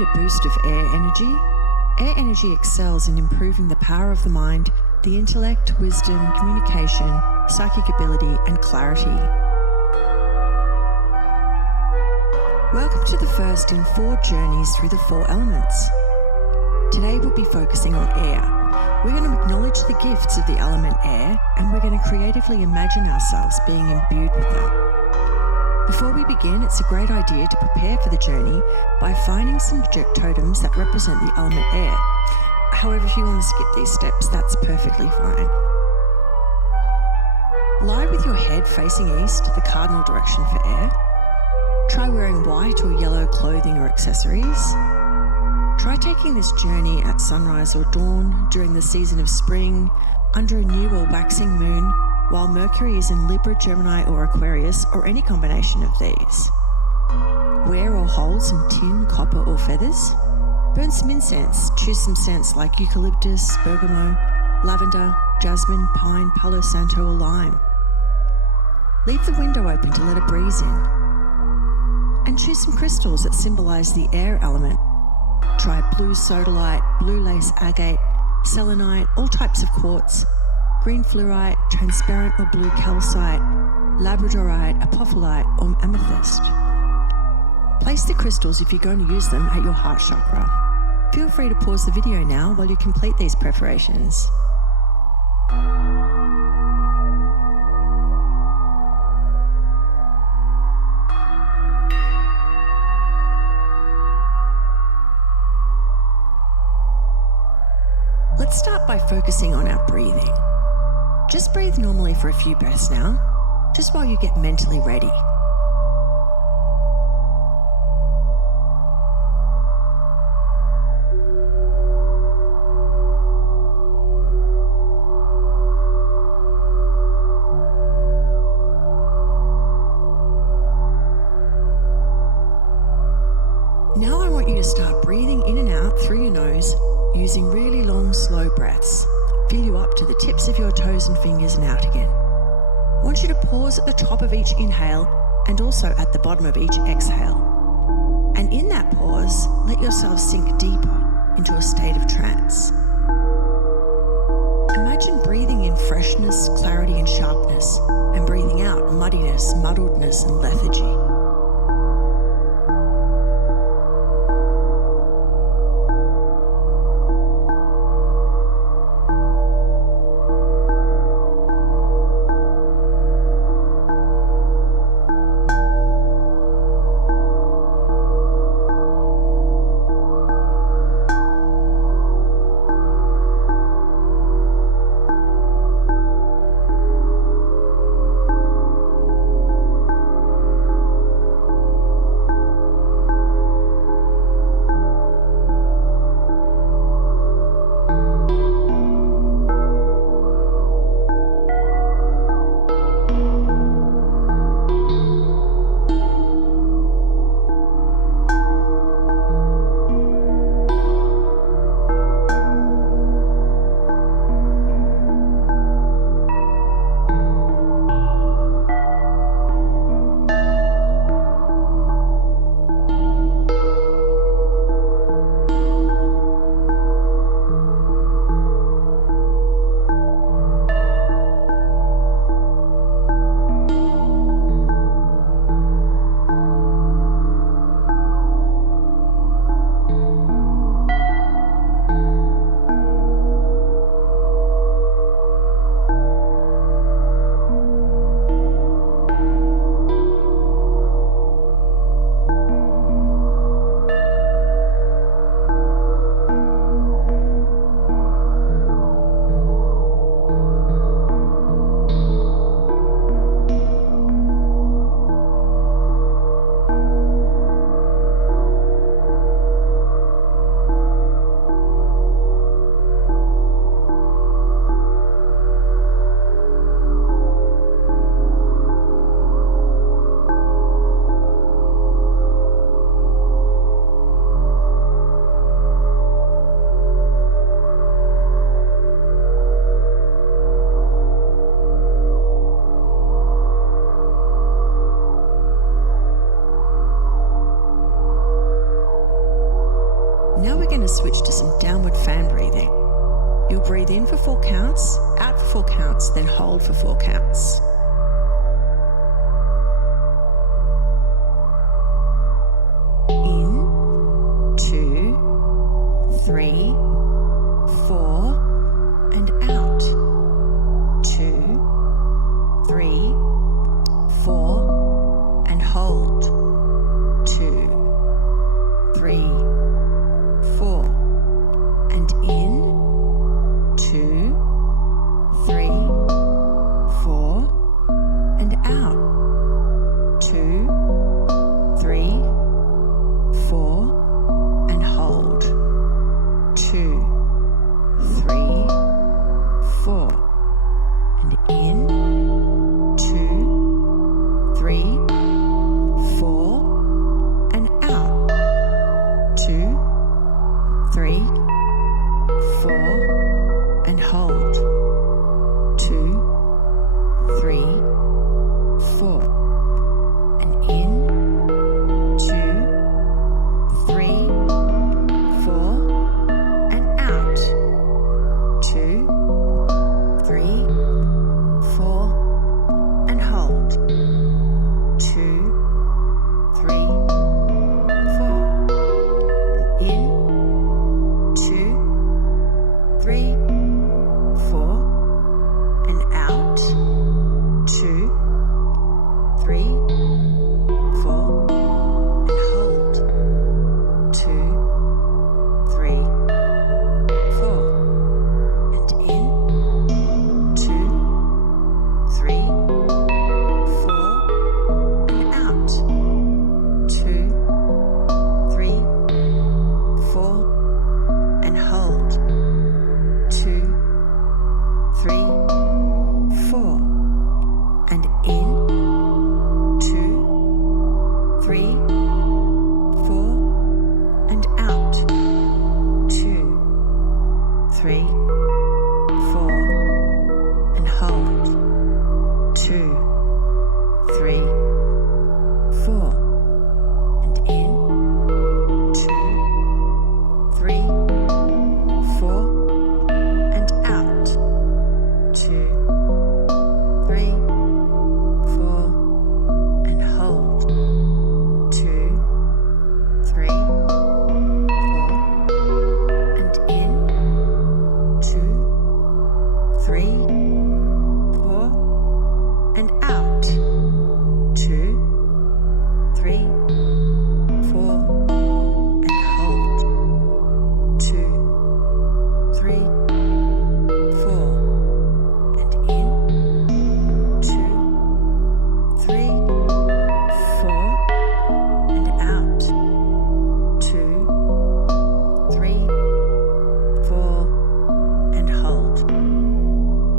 need a boost of air energy? Air energy excels in improving the power of the mind, the intellect, wisdom, communication, psychic ability, and clarity. Welcome to the first in 4 journeys through the 4 elements. Today we'll be focusing on air. We're going to acknowledge the gifts of the element air, and we're going to creatively imagine ourselves being imbued with them. Before we begin, it's a great idea to prepare for the journey by finding some totems that represent the element air. However, if you want to skip these steps, that's perfectly fine. Lie with your head facing east, the cardinal direction for air. Try wearing white or yellow clothing or accessories. Try taking this journey at sunrise or dawn, during the season of spring, under a new or waxing moon, while Mercury is in Libra, Gemini or Aquarius, or any combination of these. Wear or hold some tin, copper or feathers. Burn some incense. Choose some scents like eucalyptus, bergamot, lavender, jasmine, pine, palo, santo or lime. Leave the window open to let a breeze in. And choose some crystals that symbolize the air element. Try blue sodalite, blue lace agate, selenite, all types of quartz, green fluorite, transparent or blue calcite, labradorite, apophyllite or amethyst. Place the crystals, if you're going to use them, at your heart chakra. Feel free to pause the video now while you complete these preparations. Let's start by focusing on our breathing. Just breathe normally for a few breaths now, just while you get mentally ready. Now I want you to start breathing in and out through your nose using really long, slow breaths. Fill you up to the tips of your toes and fingers and out again. I want you to pause at the top of each inhale and also at the bottom of each exhale. And in that pause, let yourself sink deeper into a state of trance. Imagine breathing in freshness, clarity and sharpness, and breathing out muddiness, muddledness and lethargy. switch to some downward fan breathing. You'll breathe in for 4 counts, out for 4 counts, then hold for 4 counts. In, 2, 3, 4, and out. 2, 3, 4, and hold. 2, 3, 4, and in. 2, 3, 4, and out. 2, 3, 4, and hold. 2, 3, 4, and in. 2, 3, 4, and out. 2, 3, 4, and hold. 2, 3, 4, and in. 2, 3, 4, and out. 2, 3, 4, and hold. 2, 3, 4, and in. 2, 3, 4, and out. 2, 3, 4, and hold. 2, 3, 4, and in. 2, 3, 4, and out. 2, 3, 4, and hold. 2, 3, 4, and in. 2, 3, 4, and out. 2, 3, 4, and hold. 2, 3, 4, and in. 2, 3, 4, and out. 2, 3, 4, and hold. 2, 3, 4, and in. 2, 3, 4, and out. 2, 3, 4, and hold. 2, 3, 4, and in. 2, 3, 4, and out. 2, 3, 4, and hold.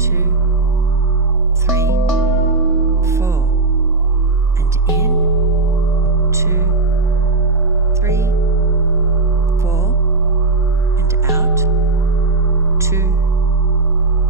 2, 3, 4, and in. 2, 3, 4, and out. 2,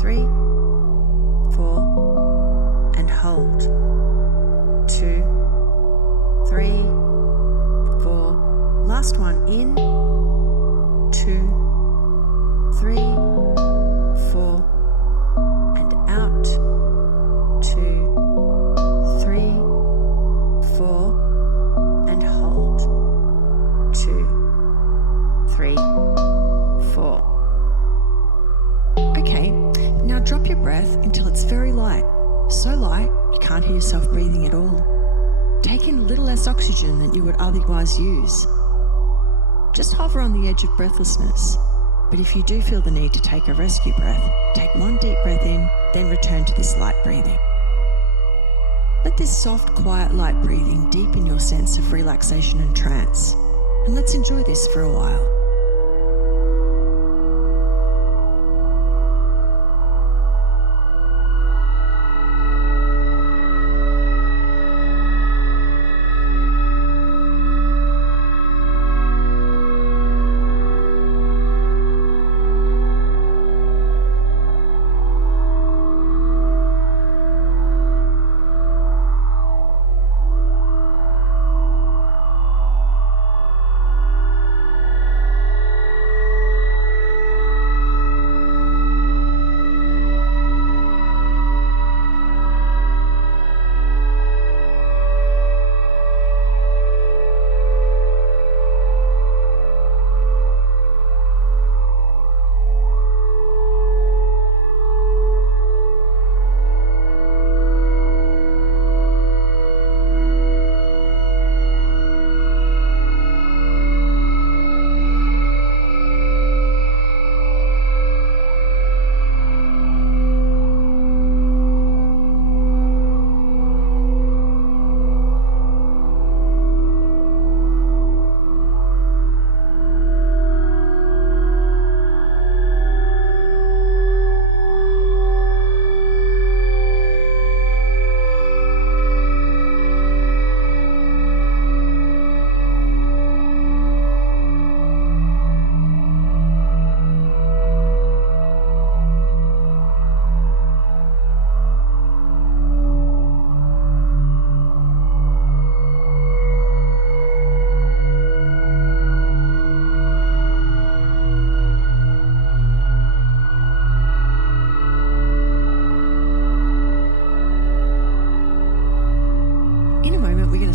3, 4, and hold. 2, 3, 4. Last one in. 2, 3, 4, and out. 2, 3, 4, and hold. 2, 3, 4. Okay, now drop your breath until it's very light. So light you can't hear yourself breathing at all. Take in a little less oxygen than you would otherwise use. Just hover on the edge of breathlessness. But if you do feel the need to take a rescue breath, take one deep breath in, then return to this light breathing. Let this soft, quiet, light breathing deepen your sense of relaxation and trance. And let's enjoy this for a while.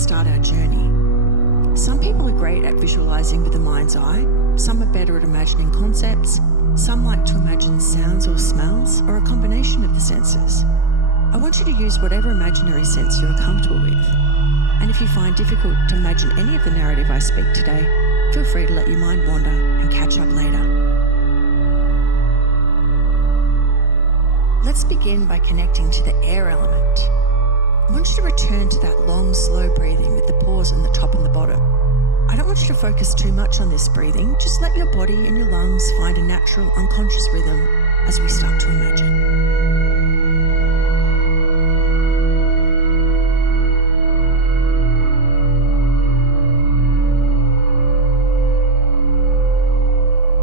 start our journey. Some people are great at visualizing with the mind's eye, some are better at imagining concepts, some like to imagine sounds or smells, or a combination of the senses. I want you to use whatever imaginary sense you are comfortable with. And if you find difficult to imagine any of the narrative I speak today, feel free to let your mind wander and catch up later. Let's begin by connecting to the air element. I want you to return to that long, slow breathing with the pause on the top and the bottom. I don't want you to focus too much on this breathing, just let your body and your lungs find a natural, unconscious rhythm as we start to imagine.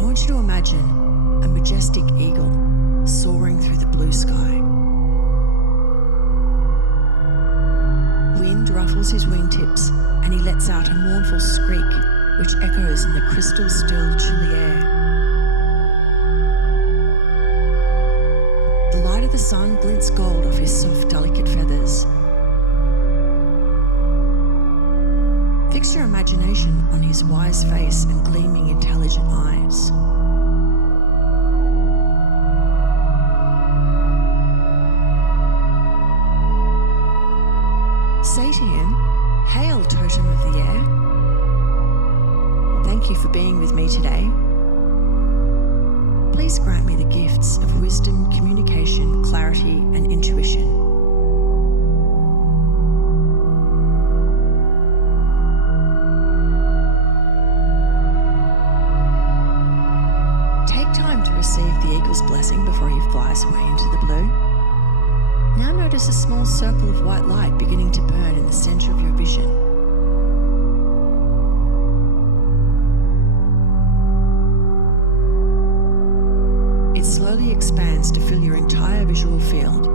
I want you to imagine a majestic eagle soaring through the blue sky. Wind ruffles his wingtips and he lets out a mournful skreek which echoes in the crystal still chilly air. The light of the sun glints gold off his soft delicate feathers. Fix your imagination on his wise face and gleaming intelligent eyes. Say to him, "Hail, totem of the air. Thank you for being with me today. Please grant me the gifts of wisdom, communication, clarity, and intuition. Take time to receive the eagle's blessing before he flies away into the blue. Now notice a small circle of white light beginning to burn in the center of your vision. It slowly expands to fill your entire visual field.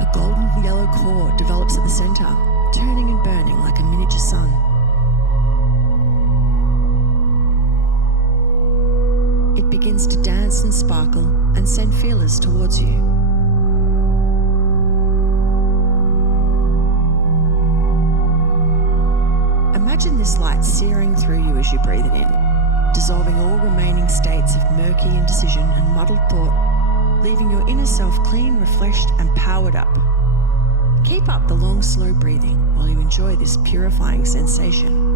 A golden yellow core develops at the center, turning and burning like a miniature sun. It begins to dance and sparkle and send feelers towards you. Imagine this light searing through you as you breathe it in, dissolving all remaining states of murky indecision and muddled thought, leaving your inner self clean, refreshed, and powered up. Keep up the long, slow breathing while you enjoy this purifying sensation.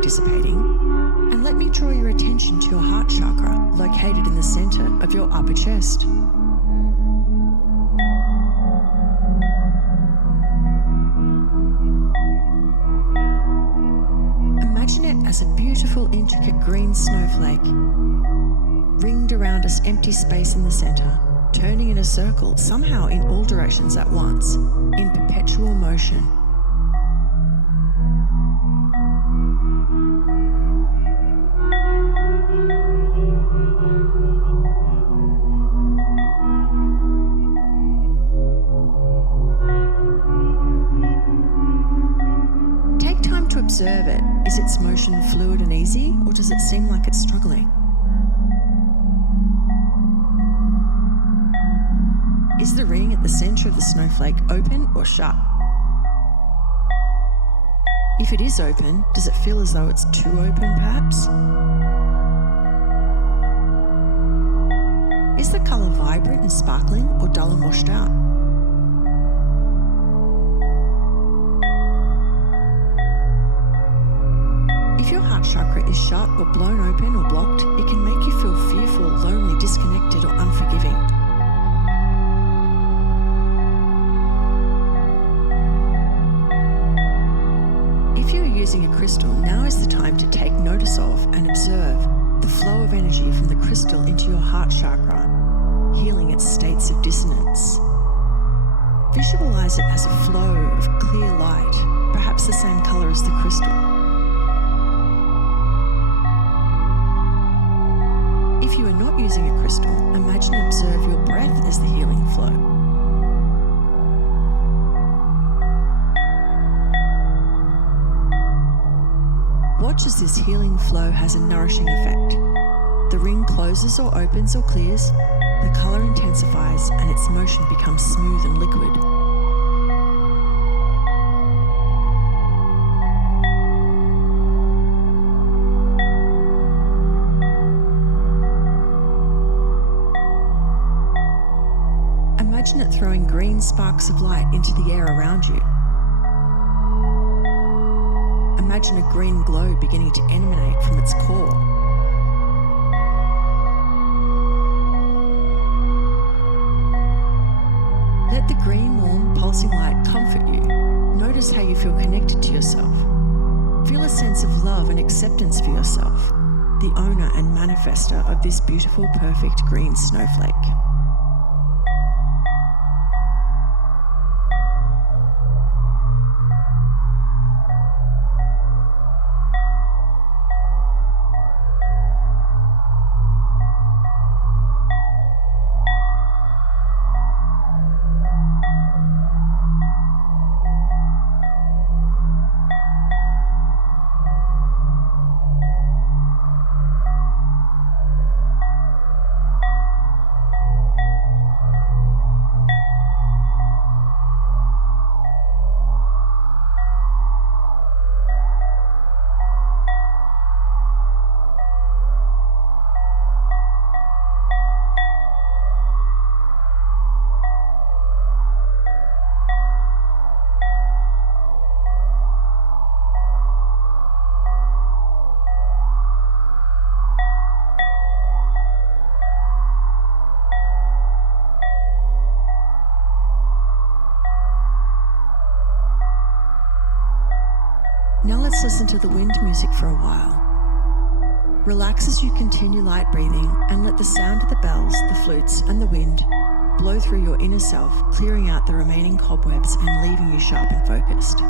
Dissipating, and let me draw your attention to your heart chakra located in the center of your upper chest. Imagine it as a beautiful, intricate green snowflake, ringed around an empty space in the center, turning in a circle, somehow in all directions at once, in perpetual motion. observe it, is its motion fluid and easy, or does it seem like it's struggling? Is the ring at the centre of the snowflake open or shut? If it is open, does it feel as though it's too open, perhaps? Is the colour vibrant and sparkling or dull and washed out? If your heart chakra is shut or blown open or blocked, it can make you feel fearful, lonely, disconnected or unforgiving. If you are using a crystal, now is the time to take notice of and observe the flow of energy from the crystal into your heart chakra, healing its states of dissonance. Visualize it as a flow of clear light, perhaps the same colour as the crystal. If you are not using a crystal, imagine and observe your breath as the healing flow. Watch as this healing flow has a nourishing effect. The ring closes or opens or clears, the colour intensifies and its motion becomes smooth and liquid. Imagine it throwing green sparks of light into the air around you. Imagine a green glow beginning to emanate from its core. Let the green, warm, pulsing light comfort you. Notice how you feel connected to yourself. Feel a sense of love and acceptance for yourself, the owner and manifester of this beautiful, perfect green snowflake. Now let's listen to the wind music for a while. Relax as you continue light breathing and let the sound of the bells, the flutes and the wind blow through your inner self, clearing out the remaining cobwebs and leaving you sharp and focused.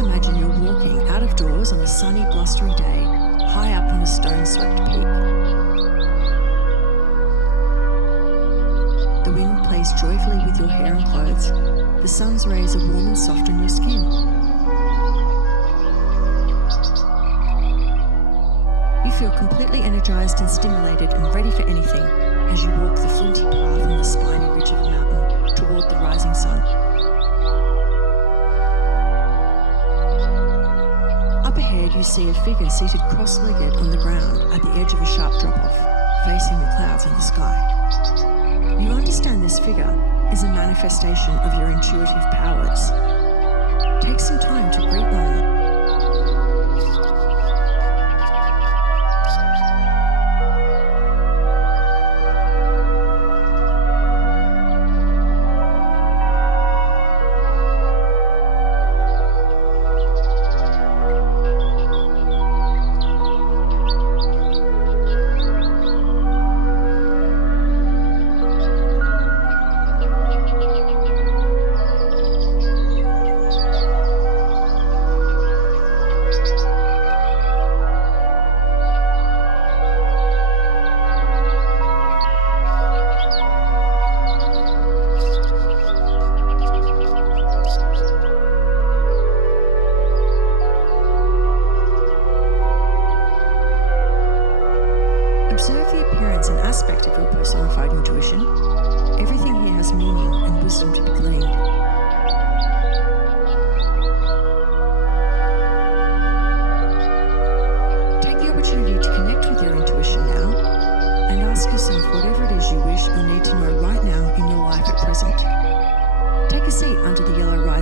Imagine you're walking out of doors on a sunny, blustery day, high up on a stone-swept peak. The wind plays joyfully with your hair and clothes. The sun's rays are warm and soft on your skin. You feel completely energized and stimulated and ready for anything as you walk the flinty path on the spiny ridge of a mountain toward the rising sun. Up ahead, you see a figure seated cross-legged on the ground at the edge of a sharp drop-off, facing the clouds in the sky. You understand this figure is a manifestation of your intuitive powers. Take some time to greet one another.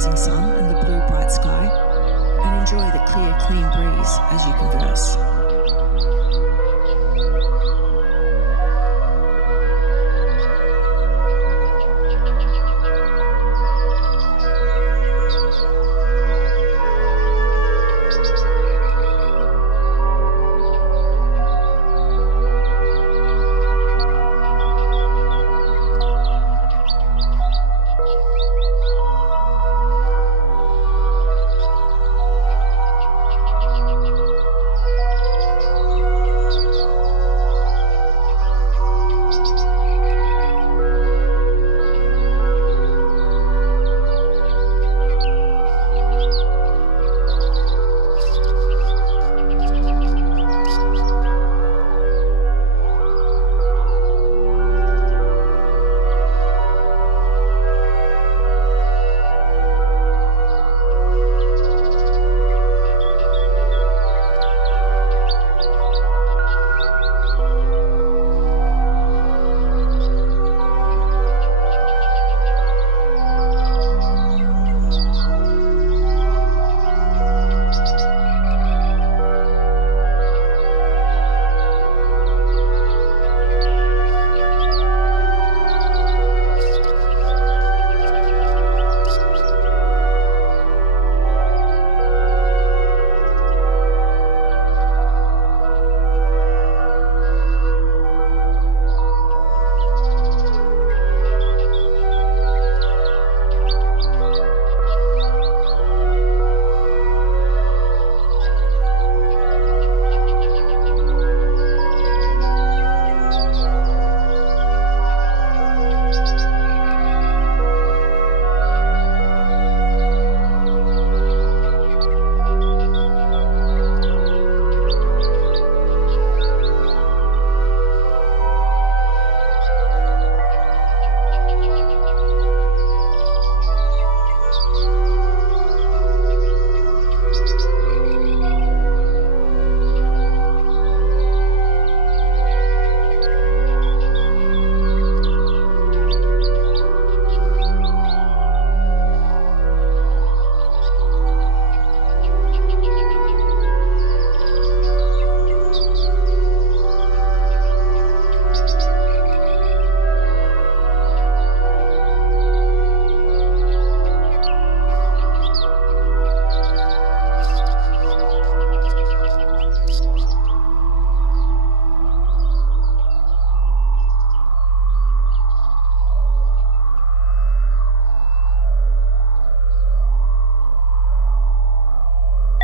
rising sun and the blue bright sky, and enjoy the clear, clean breeze as you converse.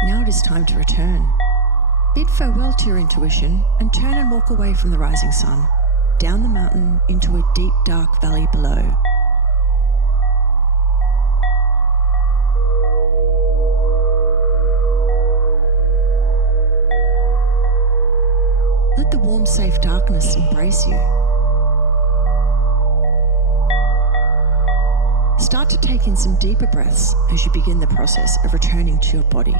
Now it is time to return. Bid farewell to your intuition and turn and walk away from the rising sun, down the mountain into a deep, dark valley below. Let the warm, safe darkness embrace you. Start to take in some deeper breaths as you begin the process of returning to your body.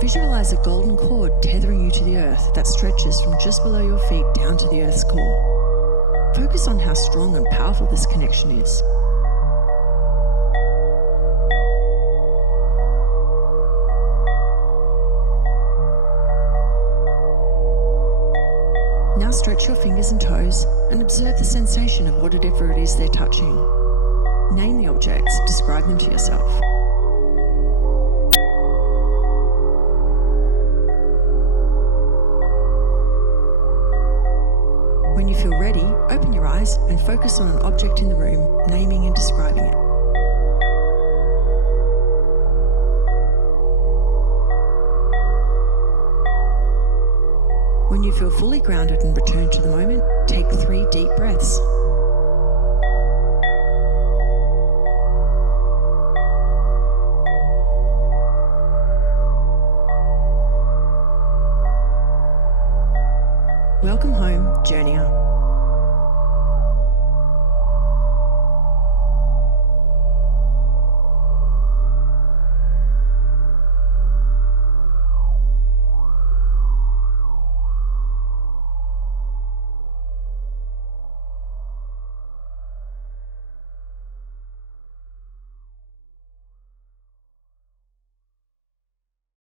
Visualize a golden cord tethering you to the earth that stretches from just below your feet down to the earth's core. Focus on how strong and powerful this connection is. Now stretch your fingers and toes and observe the sensation of whatever it is they're touching. Name the objects, describe them to yourself. When you feel ready, open your eyes and focus on an object in the room, naming and describing it. When you feel fully grounded and return to the moment, take 3 deep breaths.